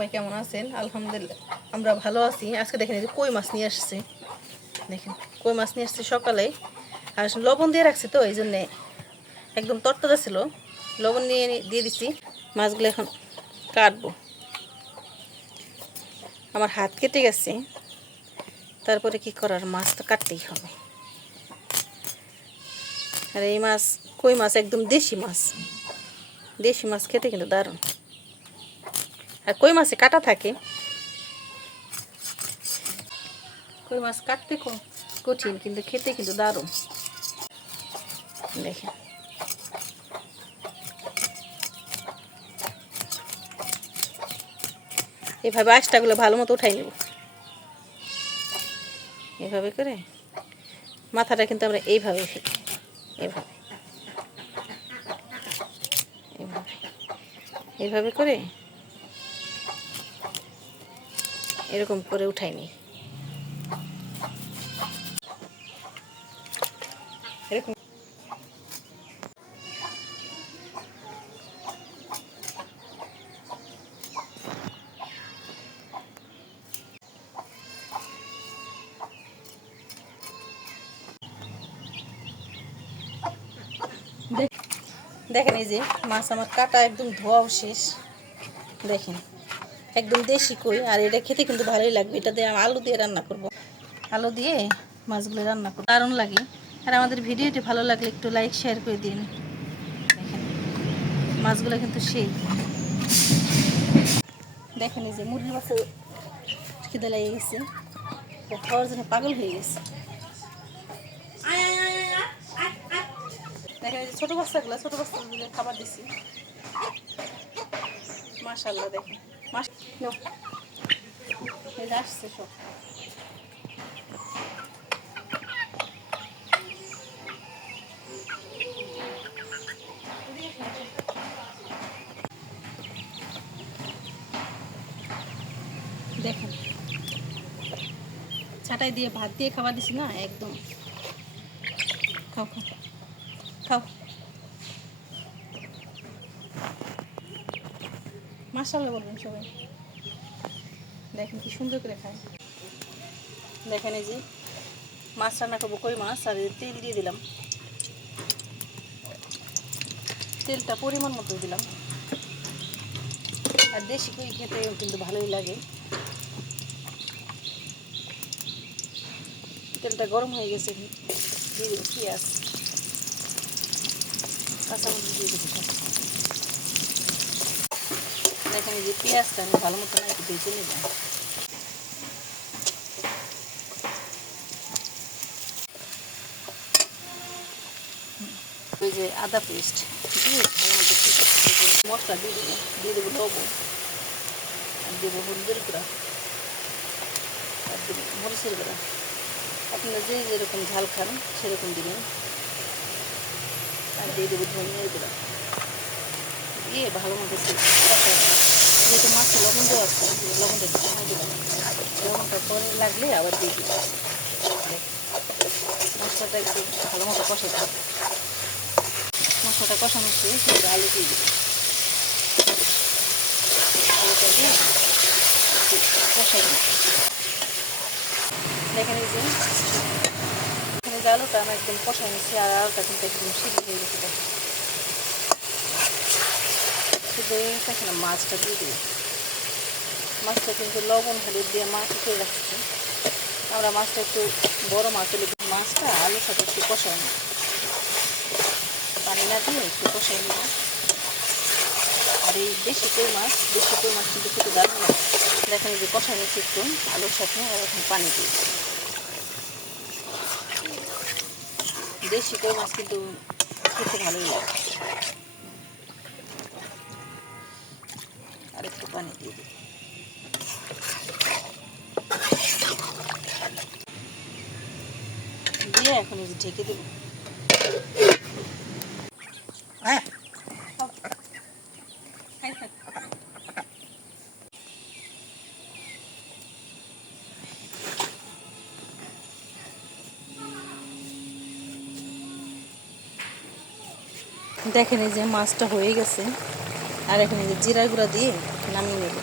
সবাই কেমন আছেন? আলহামদুলিল্লাহ, আমরা ভালো আছি। আজকে দেখেন এই যে কই মাছ নিয়ে আসছে। দেখেন, কই মাছ নিয়ে আসছে সকালে। আর লবণ দিয়ে রাখছি তো, এই জন্যে একদম তরতাজা ছিল। লবণ নিয়ে দিয়ে দিছি। মাছগুলো এখন কাটবো। আমার হাত কেটে গেছে। তারপরে কি করার? মাছ তো কাটতেই হবে। আর এই মাছ, কই মাছ? একদম দেশি মাছ। দেশি মাছ খেতে কিন্তু দারুণ। আর কই মাছে কাটা থাকে? কই মাছ কাটতে ক- কঠিন কিন্তু খেতে কিন্তু দারুণ। দেখেন এভাবে আঁশটাগুলো ভালো মতো উঠাই নেব। এভাবে করে? মাথাটা কিন্তু আমরা এইভাবে ফেলি এভাবে। এভাবে। এইভাবে করে? এরকম করে উঠাই নিই দেখেন এই যে মাছ আমার কাটা একদম ধোয়াও শেষ। দেখেন। একদম দেশি কই, আর এটা খেতে কিন্তু ভালোই লাগবে। এটা দিয়ে আলু দিয়ে রান্না করব। আলু দিয়ে মাছগুলো রান্না করব। দারুণ লাগে। আর আমাদের ভিডিওটি ভালো লাগলে একটু লাইক শেয়ার করে দিন। দেখেন, মাছগুলো কিন্তু সেই। দেখেন এই যে মুরগির মাছ খিদে লেগে গেছে। খাওয়ার জন্য পাগল হয়ে গেছে। দেখেন ছোটো বাচ্চাগুলো ছোটো বাচ্চাগুলো খাবার দিছি। মাশাল্লাহ দেখেন। আসছে সব দেখেন। ছাটাই দিয়ে ভাত দিয়ে খাবার দিছি না একদম। খাও খাও। খাও। মাসাল্লাহ বলবেন সবাই। দেখেন কি সুন্দর করে খায়। দেখেন এই যে মাছ রান্না করব কই মাছ? আর তেল দিয়ে দিলাম। তেলটা পরিমাণ মতো দিলাম। আর দেশি কই খেতে কিন্তু ভালোই লাগে। তেলটা গরম হয়ে গেছে। দিয়ে পেঁয়াজ, কাঁচামরিচ দিয়ে দেবো এই যে পেঁয়াজটা আমি ভালো মতো না একটু ভেজে নিলাম ওই যে আদা পেস্ট দিয়ে ভালো মতো মশলা দিয়ে দেবো দিয়ে দেবো লবণ আর দেবো হলুদের গুঁড়া আর দেবো মরিচের গুঁড়া। আপনারা যে যেরকম ঝাল খান সেরকম দিবেন। আর দিয়ে দেবো ধনিয়ার গুঁড়া। দিয়ে ভালো মতো। যেহেতু মাছে লবণ দেওয়া আছে লবণটা একটু দেবো লবণটা পরে লাগলে আবার দিয়ে দিবো মশলাটা একটু ভালো মতো কষাতে হবে। মশলাটা কষানো শেষ, এবার আলু দিয়ে দেবো আলুটা দিয়ে কষাই দেখেন এই যে, এখানে যে আলুটা আমি একদম কষাই নিচ্ছি, আর আলুটা কিন্তু একদম সিদ্ধ হয়ে গেছে। সিদ্ধ হয়ে গেছে মাছটা দিয়ে দিই মাছটা কিন্তু লবণ, হলুদ দিয়ে মাছ করে রাখছি। আমরা মাছটা একটু বড় মাছ হলে মাছটা আলুর সাথে একটু কষাই নিই। পানি না দিয়ে একটু কষাই নিব আর এই দেশি কই মাছ, দেশি কই মাছ কিন্তু খেতে দারুণ লাগে। দেখেন যে কষাই নিচ্ছি একটু আলুর সাথে, আর এখন পানি দিই দেশি কই মাছ কিন্তু খেতে ভালোই লাগে। পানি। দিয়ে এখন ঢেকে দেবো। হ্যাঁ। দেখেন এই যে মাছটা হয়ে গেছে। আর এখানে জিরা গুঁড়া দিয়ে নামিয়ে নেব।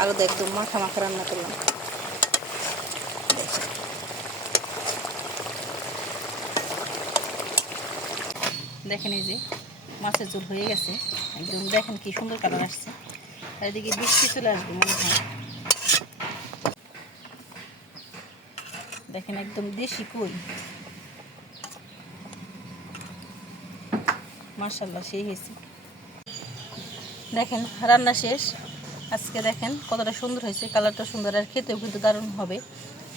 আলুটা একদম মাখা মাখা রান্না করলাম। দেখেন এই যে মাছের ঝোল হয়ে গেছে। একদম দেখেন কি সুন্দর কালার আসছে। আর এদিকে বৃষ্টি চলে আসবে মনে হয়। দেখেন একদম দেশি কই। মার্শাল্লাহ সেই হয়েছে। দেখেন, রান্না শেষ। আজকে দেখেন কতটা সুন্দর হয়েছে, কালারটা সুন্দর আর খেতেও কিন্তু দারুণ হবে।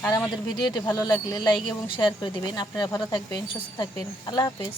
আর আমাদের ভিডিওটি ভালো লাগলে লাইক এবং শেয়ার করে দেবেন। আপনারা ভালো থাকবেন, সুস্থ থাকবেন। আল্লাহ হাফেজ।